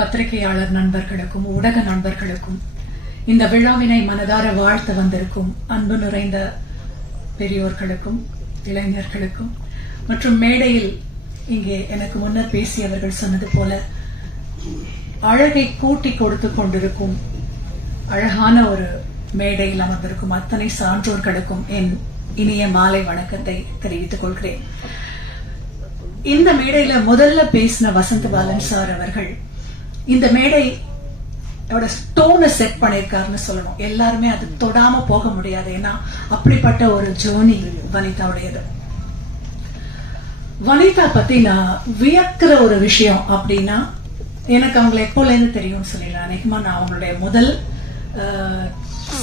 பத்திரிகையாளர் நண்பர்களுக்கும் ஊடக நண்பர்களுக்கும் இந்த விழாவினை மனதார வாழ்த்து வந்திருக்கும் அன்பு நிறைந்த பெரியோர்களுக்கும் இளைஞர்களுக்கும் மற்றும் மேடையில் இங்கே எனக்கு முன்னர் பேசியவர்கள் சொன்னது போல அழகை கூட்டி கொடுத்து கொண்டிருக்கும் அழகான ஒரு மேடையில் அமர்ந்திருக்கும் அத்தனை சான்றோர்களுக்கும் என் இனிய மாலை வணக்கத்தை தெரிவித்துக் கொள்கிறேன். இந்த மேடையில முதல்ல பேசின வசந்த பாலன் சார் அவர்கள் இந்த மேடை ஸ்டோனை செட் பண்ணிருக்காருன்னு சொல்லணும். எல்லாருமே அது தொடாம போக முடியாது. ஏன்னா அப்படிப்பட்ட ஒரு ஜோனி வனிதாவுடையது. வனிதா பத்தி நான் வியக்கிற ஒரு விஷயம் அப்படின்னா, எனக்கு அவங்களை எப்போல இருந்து தெரியும்னு சொல்லிடலாம். அநேகமா நான் அவங்களுடைய முதல்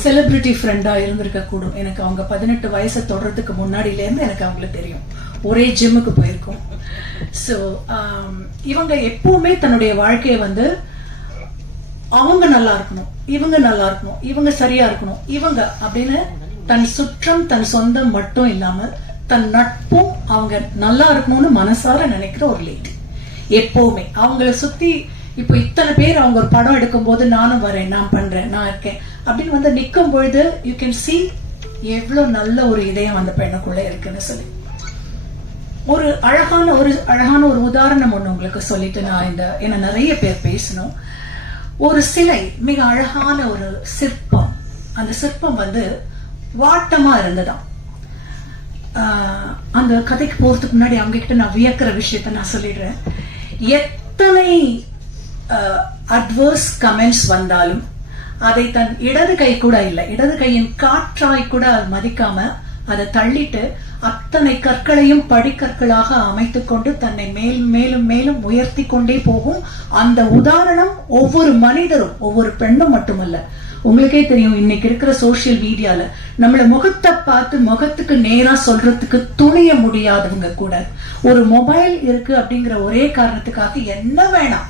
செலிபிரிட்டி ஃப்ரெண்டா இருந்திருக்க கூடும். எனக்கு அவங்க 18 வயசை தொடர்றதுக்கு முன்னாடியில இருந்து எனக்கு அவங்களை தெரியும். ஒரே ஜிம்முக்கு போயிருக்கோம். சோ இவங்க எப்பவுமே தன்னுடைய வாழ்க்கையை அவங்க நல்லா இருக்கணும், இவங்க நல்லா இருக்கணும், இவங்க சரியா இருக்கணும், இவங்க அப்படின்னு தன் சுற்றம் தன் சொந்தம் மட்டும் இல்லாம தன் நட்பும் அவங்க நல்லா இருக்கணும்னு மனசார நினைக்கிற ஒரு லேடி. எப்பவுமே அவங்கள சுத்தி இப்போ இத்தனை பேர் அவங்க ஒரு படம் எடுக்கும் போது நானும் வரேன், நான் பண்றேன், நான் இருக்கேன் அப்படின்னு நிக்கும் பொழுது யூ கேன் see எவ்வளவு நல்ல ஒரு இதயம் அந்த பெண்ணுக்குள்ள இருக்குன்னு சொல்லி ஒரு அழகான ஒரு உதாரணம் ஒண்ணு உங்களுக்கு சொல்லிட்டு நான் என்ன நிறைய பேர் பேசணும். ஒரு சிலை, மிக அழகான ஒரு சிற்பம். அந்த சிற்பம் வாட்டமா இருந்ததாம். அந்த கதைக்கு போறதுக்கு முன்னாடி அவங்க கிட்ட நான் வியக்கிற விஷயத்த நான் சொல்லிடுறேன். எத்தனை அட்வர்ஸ் கமெண்ட்ஸ் வந்தாலும் அதை தன் இடது கை கூட இல்லை, இடது கையின் காற்றாய் கூட மதிக்காம அதை தள்ளிட்டு அத்தனை கற்களையும் படிக்கற்களாக அமைத்துக் கொண்டு தன்னை மேலும் மேலும் உயர்த்தி கொண்டே போகும் அந்த உதாரணம் ஒவ்வொரு மனிதரும், ஒவ்வொரு பெண்ணும் மட்டுமல்ல. உங்களுக்கே தெரியும், இன்னைக்கு இருக்கிற சோசியல் மீடியால நம்மள முகத்தை பார்த்து முகத்துக்கு நேரா சொல்றதுக்கு துணிய முடியாதவங்க கூட ஒரு மொபைல் இருக்கு அப்படிங்கிற ஒரே காரணத்துக்காக என்ன வேணாம்,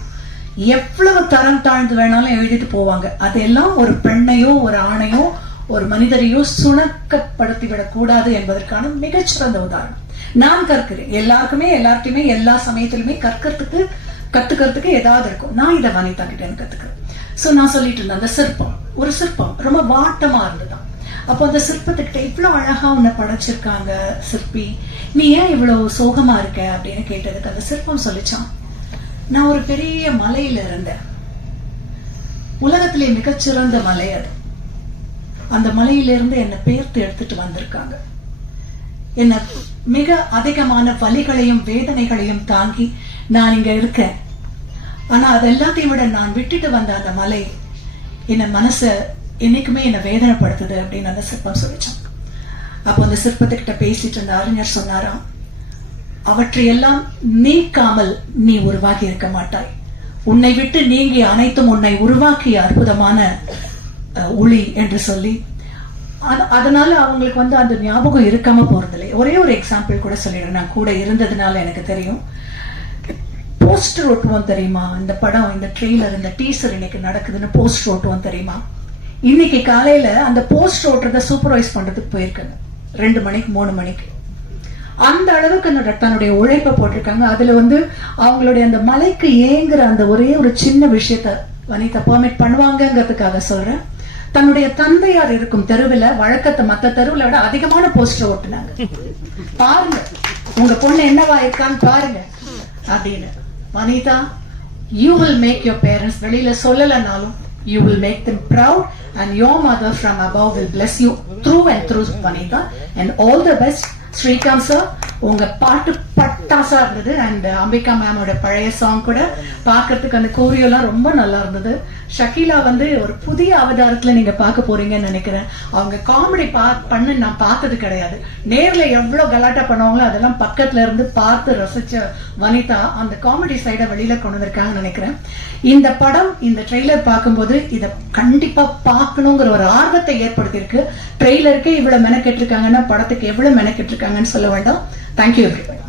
எவ்வளவு தரம் தாழ்ந்து வேணாலும் எழுதிட்டு போவாங்க. அதெல்லாம் ஒரு பெண்ணையோ ஒரு ஆணையோ ஒரு மனிதரையோ சுணக்கப்படுத்திவிடக் கூடாது என்பதற்கான மிகச்சிறந்த உதாரணம். நான் கற்கிறேன், எல்லாருக்குமே எல்லார்ட்டையுமே எல்லா சமயத்திலுமே கத்துக்கிறதுக்கு ஏதாவது இருக்கும். நான் இதை வனிதா கிட்ட கத்துக்கிறேன். சோ நான் சொல்லிட்டு இருந்தேன், அந்த சிற்பம், ஒரு சிற்பம் ரொம்ப வாட்டமா இருந்ததுதான். அப்போ அந்த சிற்பத்துக்கிட்ட இவ்வளவு அழகா உன்னை படைச்சிருக்காங்க சிற்பி, நீ ஏன் இவ்வளவு சோகமா இருக்க அப்படின்னு கேட்டதுக்கு அந்த சிற்பம் சொல்லிச்சான், நான் ஒரு பெரிய மலையில இருந்தேன், உலகத்திலே மிகச்சிறந்த மலை அது. அந்த மலையிலிருந்து என்னை பெயர்த்து எடுத்துட்டு வந்திருக்காங்க. என்ன மிக அதிகமான வலிகளையும் வேதனைகளையும் தாங்கி நான் இங்க இருக்கேன். ஆனா அது எல்லாத்தையும் விட நான் விட்டுட்டு வந்த அந்த மலை என்ன மனச என்னைக்குமே என்ன வேதனைப்படுத்துது அப்படின்னு அந்த சிற்பம் சொல்லிச்சான். அப்போ அந்த சிற்பத்துக்கிட்ட பேசிட்டு இருந்த அறிஞர் சொன்னாராம், அவற்றையெல்லாம் நீக்காமல் நீ உருவாகி இருக்க மாட்டாய், உன்னை விட்டு நீங்கி அனைத்தும் உன்னை உருவாக்கிய அற்புதமான ஒளி என்று சொல்லி, அதனால அவங்களுக்கு அந்த ஞாபகம் இருக்காம போறதில்லை. ஒரே ஒரு எக்ஸாம்பிள் கூட சொல்லிடுறேன், நான் கூட இருந்ததுனால எனக்கு தெரியும். போஸ்டர் ஓட்டுவோம் தெரியுமா, இந்த படம், இந்த ட்ரெய்லர், இந்த டீசர் இன்னைக்கு நடக்குதுன்னு போஸ்டர் ஓட்டுவோம் தெரியுமா. இன்னைக்கு காலையில அந்த போஸ்டர் ஓட்டுறத சூப்பர்வைஸ் பண்றதுக்கு போயிருக்காங்க 2 மணிக்கு 3 மணிக்கு. அந்த அளவுக்கு தன்னுடைய உழைப்பை போட்டிருக்காங்க. அதுல அவங்களுடைய அந்த மலைக்கு ஏங்குற அந்த ஒரே ஒரு சின்ன விஷயத்த வனிதா பெர்மிட் பண்ணுவாங்கிறதுக்காக சொல்றேன். தன்னுடைய தந்தையார் இருக்கும் தெருவில் வழக்கத்தை மத்த தெருவில் விட அதிகமான போஸ்டர் ஓட்டுனாங்க. பாருங்க உங்க பொண்ணு என்னவா இருக்கான்னு பாருங்க அப்படின்னு. Vanitha, you will make your parents, வெளியில சொல்லலனாலும் you will make them proud and your mother from above will bless you through and through, Vanitha, and all the best. Srikanth sir, உங்க பாட்டு பட்டாசா இருந்தது. அண்ட் அம்பிகா மேமோட பழைய சாங் கூட பாக்குறதுக்கு அந்த கோரியோலாம் ரொம்ப நல்லா இருந்தது. ஷக்கீலா ஒரு புதிய அவதாரத்துல நீங்க பார்க்க போறீங்கன்னு நினைக்கிறேன். அவங்க காமெடி பண்ண நான் பார்த்தது கிடையாது. நேர்ல எவ்வளவு கலாட்டா பண்ணுவாங்களோ அதெல்லாம் பக்கத்துல இருந்து பார்த்து ரசிச்ச வனிதா அந்த காமெடி சைட வெளியில கொண்டு வந்திருக்காங்கன்னு நினைக்கிறேன். இந்த படம், இந்த ட்ரெய்லர் பார்க்கும்போது இத கண்டிப்பா பார்க்கணுங்கிற ஒரு ஆர்வத்தை ஏற்படுத்தியிருக்கு. ட்ரெய்லருக்கே இவ்வளவு மெனக்கெட்டு இருக்காங்கன்னா படத்துக்கு எவ்வளவு மெனக்கெட்டு இருக்காங்கன்னு சொல்ல வேண்டாம். Thank you everybody.